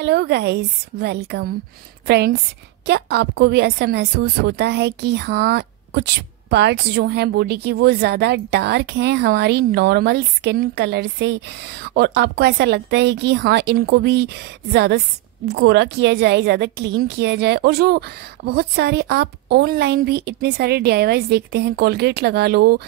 Hello guys, welcome friends. क्या आपको भी ऐसा महसूस होता है कि हाँ, कुछ पार्ट्स जो हैं बॉडी की वो ज़्यादा डार्क हैं हमारी नॉर्मल स्किन कलर से, और आपको ऐसा लगता है कि हाँ, इनको भी ज़्यादा गोरा किया जाए, ज़्यादा क्लीन किया जाए। और जो बहुत सारे आप ऑनलाइन भी इतने सारे डीआईवाईज देखते हैं, कोलगेट लगा लो,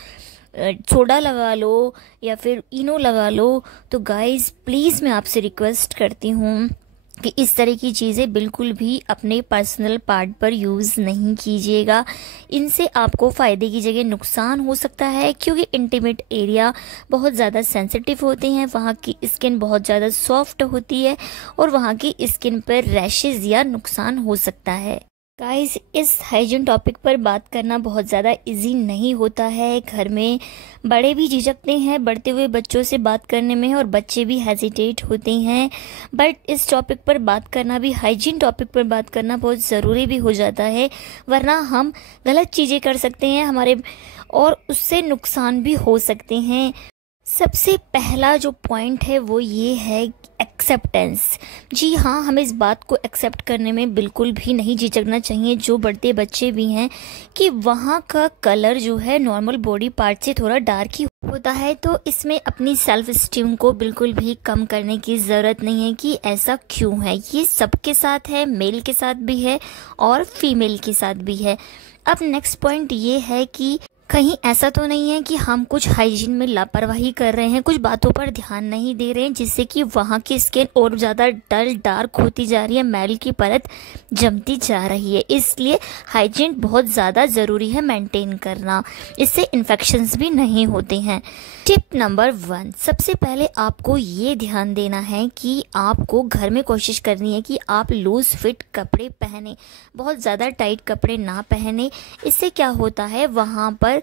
सोडा लगा लो या फिर इनो लगा लो। तो गाइस प्लीज़ मैं आपसे रिक्वेस्ट करती हूँ कि इस तरह की चीज़ें बिल्कुल भी अपने पर्सनल पार्ट पर यूज़ नहीं कीजिएगा। इनसे आपको फ़ायदे की जगह नुकसान हो सकता है, क्योंकि इंटीमेट एरिया बहुत ज़्यादा सेंसिटिव होते हैं, वहाँ की स्किन बहुत ज़्यादा सॉफ्ट होती है और वहाँ की स्किन पर रैशेज़ या नुकसान हो सकता है। गाइस, इस हाइजीन टॉपिक पर बात करना बहुत ज़्यादा इजी नहीं होता है। घर में बड़े भी झिझकते हैं बढ़ते हुए बच्चों से बात करने में, और बच्चे भी हेजिटेट होते हैं। बट इस टॉपिक पर बात करना भी, हाइजीन टॉपिक पर बात करना बहुत ज़रूरी भी हो जाता है, वरना हम गलत चीज़ें कर सकते हैं हमारे, और उससे नुकसान भी हो सकते हैं। सबसे पहला जो पॉइंट है वो ये है एक्सेप्टेंस। जी हाँ, हमें इस बात को एक्सेप्ट करने में बिल्कुल भी नहीं झिझकना चाहिए, जो बढ़ते बच्चे भी हैं, कि वहाँ का कलर जो है नॉर्मल बॉडी पार्ट से थोड़ा डार्क ही होता है। तो इसमें अपनी सेल्फ स्टीम को बिल्कुल भी कम करने की ज़रूरत नहीं है कि ऐसा क्यों है। ये सबके साथ है, मेल के साथ भी है और फीमेल के साथ भी है। अब नेक्स्ट पॉइंट ये है कि कहीं ऐसा तो नहीं है कि हम कुछ हाइजीन में लापरवाही कर रहे हैं, कुछ बातों पर ध्यान नहीं दे रहे हैं, जिससे कि वहाँ की स्किन और ज़्यादा डल डार्क होती जा रही है, मैल की परत जमती जा रही है। इसलिए हाइजीन बहुत ज़्यादा ज़रूरी है मेंटेन करना, इससे इन्फेक्शंस भी नहीं होते हैं। टिप नंबर 1, सबसे पहले आपको ये ध्यान देना है कि आपको घर में कोशिश करनी है कि आप लूज फिट कपड़े पहने, बहुत ज़्यादा टाइट कपड़े ना पहने। इससे क्या होता है, वहाँ पर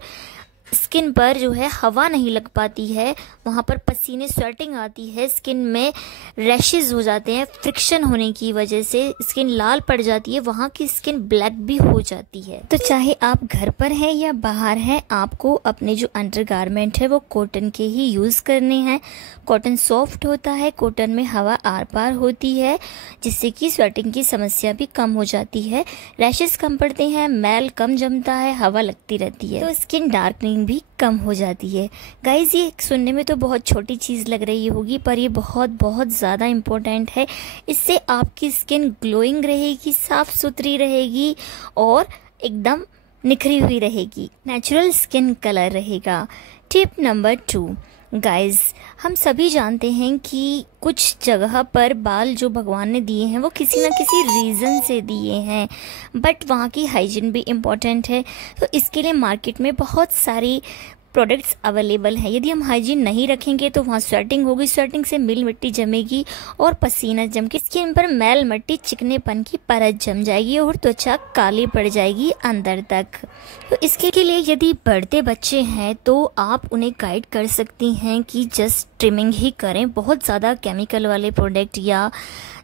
स्किन पर जो है हवा नहीं लग पाती है, वहाँ पर पसीने, स्वेटिंग आती है, स्किन में रैशेज हो जाते हैं, फ्रिक्शन होने की वजह से स्किन लाल पड़ जाती है, वहाँ की स्किन ब्लैक भी हो जाती है। तो चाहे आप घर पर हैं या बाहर हैं, आपको अपने जो अंडरगारमेंट है वो कॉटन के ही यूज़ करने हैं। कॉटन सॉफ्ट होता है, कॉटन में हवा आर पार होती है, जिससे कि स्वेटिंग की समस्या भी कम हो जाती है, रैशेज कम पड़ते हैं, मैल कम जमता है, हवा लगती रहती है, तो स्किन डार्कनिंग भी कम हो जाती है। गाइज, ये सुनने में तो बहुत छोटी चीज़ लग रही होगी, पर ये बहुत बहुत ज़्यादा इम्पोर्टेंट है। इससे आपकी स्किन ग्लोइंग रहेगी, साफ सुथरी रहेगी और एकदम निखरी हुई रहेगी, नेचुरल स्किन कलर रहेगा। टिप नंबर 2, गाइज, हम सभी जानते हैं कि कुछ जगह पर बाल जो भगवान ने दिए हैं वो किसी ना किसी रीज़न से दिए हैं, बट वहाँ की हाइजीन भी इम्पॉर्टेंट है। तो इसके लिए मार्केट में बहुत सारी प्रोडक्ट्स अवेलेबल हैं। यदि हम हाइजीन नहीं रखेंगे तो वहाँ स्वेटिंग होगी, स्वेटिंग से मिल मिट्टी जमेगी और पसीना जम के स्किन पर मैल मट्टी चिकनेपन की परत जम जाएगी और त्वचा काली पड़ जाएगी अंदर तक। तो इसके लिए यदि बढ़ते बच्चे हैं तो आप उन्हें गाइड कर सकती हैं कि जस्ट ट्रिमिंग ही करें, बहुत ज़्यादा केमिकल वाले प्रोडक्ट या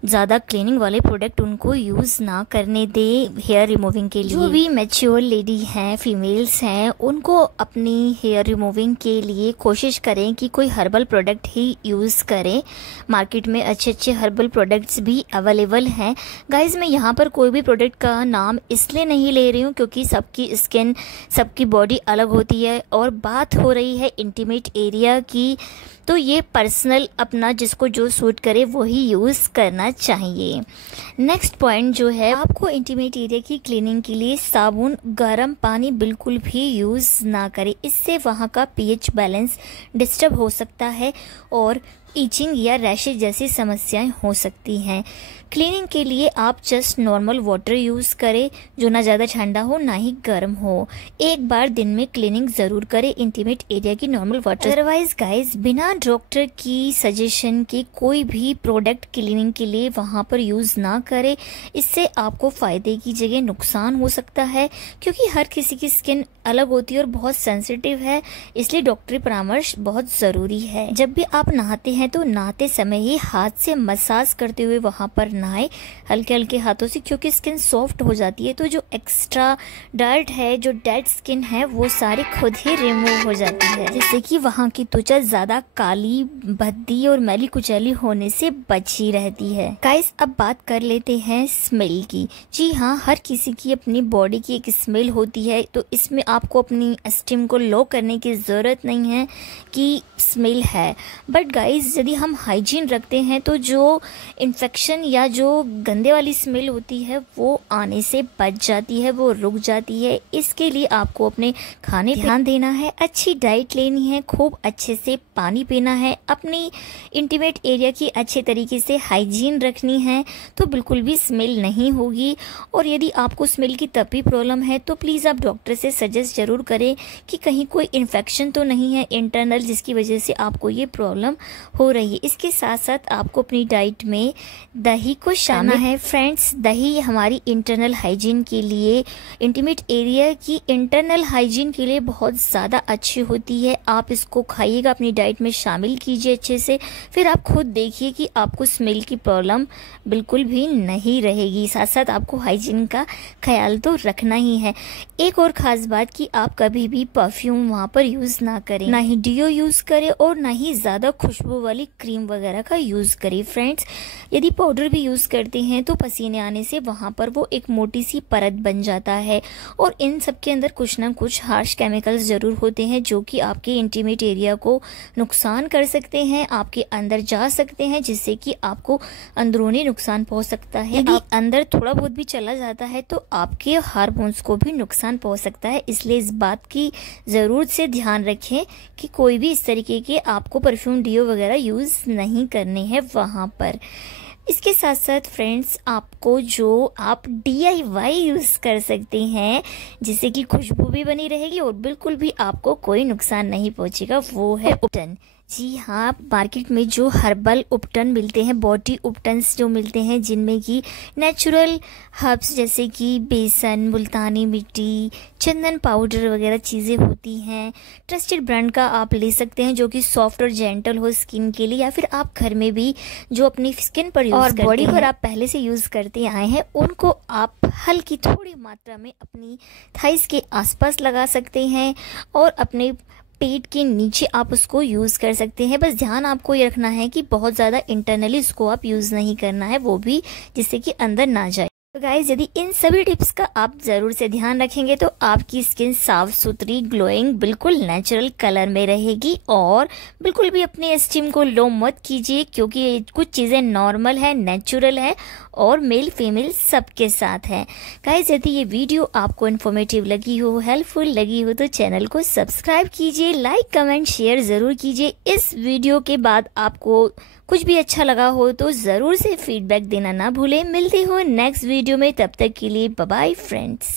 ज़्यादा क्लीनिंग वाले प्रोडक्ट उनको यूज़ ना करने दे हेयर रिमूविंग के लिए। जो भी मैच्योर लेडी हैं, फीमेल्स हैं, उनको अपनी हेयर रिमूविंग के लिए कोशिश करें कि कोई हर्बल प्रोडक्ट ही यूज़ करें। मार्केट में अच्छे अच्छे हर्बल प्रोडक्ट्स भी अवेलेबल हैं। गाइज, मैं यहाँ पर कोई भी प्रोडक्ट का नाम इसलिए नहीं ले रही हूँ क्योंकि सबकी स्किन, सबकी बॉडी अलग होती है, और बात हो रही है इंटीमेट एरिया की, तो ये पर्सनल अपना जिसको जो सूट करे वो ही यूज़ करना चाहिए। नेक्स्ट पॉइंट जो है, आपको इंटीमेट एरिया की क्लीनिंग के लिए साबुन, गर्म पानी बिल्कुल भी यूज़ ना करें। इससे वहाँ का पीएच बैलेंस डिस्टर्ब हो सकता है और ईचिंग या रैशेज जैसी समस्याएं हो सकती हैं। क्लीनिंग के लिए आप जस्ट नॉर्मल वाटर यूज़ करें, जो ना ज़्यादा ठंडा हो ना ही गर्म हो। एक बार दिन में क्लीनिंग ज़रूर करें इंटीमेट एरिया की नॉर्मल वाटर। अदरवाइज गाइज, बिना डॉक्टर की सजेशन के कोई भी प्रोडक्ट क्लीनिंग के लिए वहाँ पर यूज़ ना करें। इससे आपको फ़ायदे की जगह नुकसान हो सकता है, क्योंकि हर किसी की स्किन अलग होती है और बहुत सेंसिटिव है, इसलिए डॉक्टरी परामर्श बहुत ज़रूरी है। जब भी आप नहाते हैं हैं तो नहाते समय ही हाथ से मसाज करते हुए वहाँ पर नहाए हल्के हल्के हाथों से, क्योंकि स्किन सॉफ्ट हो जाती है तो जो एक्स्ट्रा डर्ट है, जो डेड स्किन है, वो सारी खुद ही रिमूव हो जाती है, जिससे कि वहाँ की त्वचा ज़्यादा काली, भद्दी और मैली कुचैली होने से बची रहती है। गाइस, अब बात कर लेते हैं स्मेल की। जी हाँ, हर किसी की अपनी बॉडी की एक स्मेल होती है, तो इसमें आपको अपनी स्टीम को लो करने की ज़रूरत नहीं है कि स्मेल है। बट गाइस, यदि हम हाइजीन रखते हैं तो जो इन्फेक्शन या जो गंदे वाली स्मेल होती है वो आने से बच जाती है, वो रुक जाती है। इसके लिए आपको अपने खाने पे ध्यान देना है, अच्छी डाइट लेनी है, खूब अच्छे से पानी पीना है, अपनी इंटीमेट एरिया की अच्छे तरीके से हाइजीन रखनी है, तो बिल्कुल भी स्मेल नहीं होगी। और यदि आपको स्मेल की तब भी प्रॉब्लम है तो प्लीज़ आप डॉक्टर से सजेस्ट ज़रूर करें कि कहीं कोई इन्फेक्शन तो नहीं है इंटरनल, जिसकी वजह से आपको ये प्रॉब्लम हो रही है। इसके साथ साथ आपको अपनी डाइट में दही को शामिल है। फ्रेंड्स, दही हमारी इंटरनल हाइजीन के लिए, इंटीमेट एरिया की इंटरनल हाइजीन के लिए बहुत ज़्यादा अच्छी होती है। आप इसको खाइएगा, अपनी डाइट में शामिल कीजिए अच्छे से, फिर आप खुद देखिए कि आपको स्मेल की प्रॉब्लम बिल्कुल भी नहीं रहेगी। साथ साथ आपको हाइजीन का ख्याल तो रखना ही है। एक और ख़ास बात कि आप कभी भी परफ्यूम वहाँ पर यूज़ ना करें, ना ही डिओ यूज़ करें और ना ही ज़्यादा खुशबू वाली क्रीम वगैरह का यूज़ करें। फ्रेंड्स, यदि पाउडर भी यूज़ करते हैं तो पसीने आने से वहाँ पर वो एक मोटी सी परत बन जाता है, और इन सब के अंदर कुछ ना कुछ हार्श केमिकल्स ज़रूर होते हैं जो कि आपके इंटीमेट एरिया को नुकसान कर सकते हैं, आपके अंदर जा सकते हैं, जिससे कि आपको अंदरूनी नुकसान पहुंच सकता है। यदि अंदर थोड़ा बहुत भी चला जाता है तो आपके हार्मोन्स को भी नुकसान पहुंच सकता है। इसलिए इस बात की ज़रूर से ध्यान रखें कि कोई भी इस तरीके के आपको परफ्यूम, डिओ वगैरह यूज़ नहीं करने हैं वहाँ पर। इसके साथ साथ फ्रेंड्स, आपको जो आप DIY यूज़ कर सकते हैं जिससे कि खुशबू भी बनी रहेगी और बिल्कुल भी आपको कोई नुकसान नहीं पहुंचेगा, वो है उपटन। जी हाँ, मार्केट में जो हर्बल उपटन मिलते हैं, बॉडी उपटन्स जो मिलते हैं, जिनमें कि नेचुरल हर्ब्स जैसे कि बेसन, मुल्तानी मिट्टी, चंदन पाउडर वगैरह चीज़ें होती हैं। ट्रस्टेड ब्रांड का आप ले सकते हैं जो कि सॉफ्ट और जेंटल हो स्किन के लिए, या फिर आप घर में भी जो अपनी स्किन पर यूज़ करते हैं और बॉडी पर आप पहले से यूज़ करते आए हैं, उनको आप हल्की थोड़ी मात्रा में अपनी थाइस के आसपास लगा सकते हैं और अपने पेट के नीचे आप उसको यूज़ कर सकते हैं। बस ध्यान आपको ये रखना है कि बहुत ज़्यादा इंटरनली उसको आप यूज़ नहीं करना है, वो भी जिससे कि अंदर ना जाए। तो गाइज, यदि इन सभी टिप्स का आप ज़रूर से ध्यान रखेंगे तो आपकी स्किन साफ सुथरी, ग्लोइंग, बिल्कुल नेचुरल कलर में रहेगी। और बिल्कुल भी अपने स्किन को लो मत कीजिए, क्योंकि कुछ चीज़ें नॉर्मल है, नेचुरल है और मेल फीमेल सबके साथ है। गाइज, यदि ये वीडियो आपको इन्फॉर्मेटिव लगी हो, हेल्पफुल लगी हो, तो चैनल को सब्सक्राइब कीजिए, लाइक, कमेंट, शेयर ज़रूर कीजिए। इस वीडियो के बाद आपको कुछ भी अच्छा लगा हो तो ज़रूर से फीडबैक देना ना भूलें। मिलते हो नेक्स्ट वीडियो में, तब तक के लिए बाय बाय फ्रेंड्स।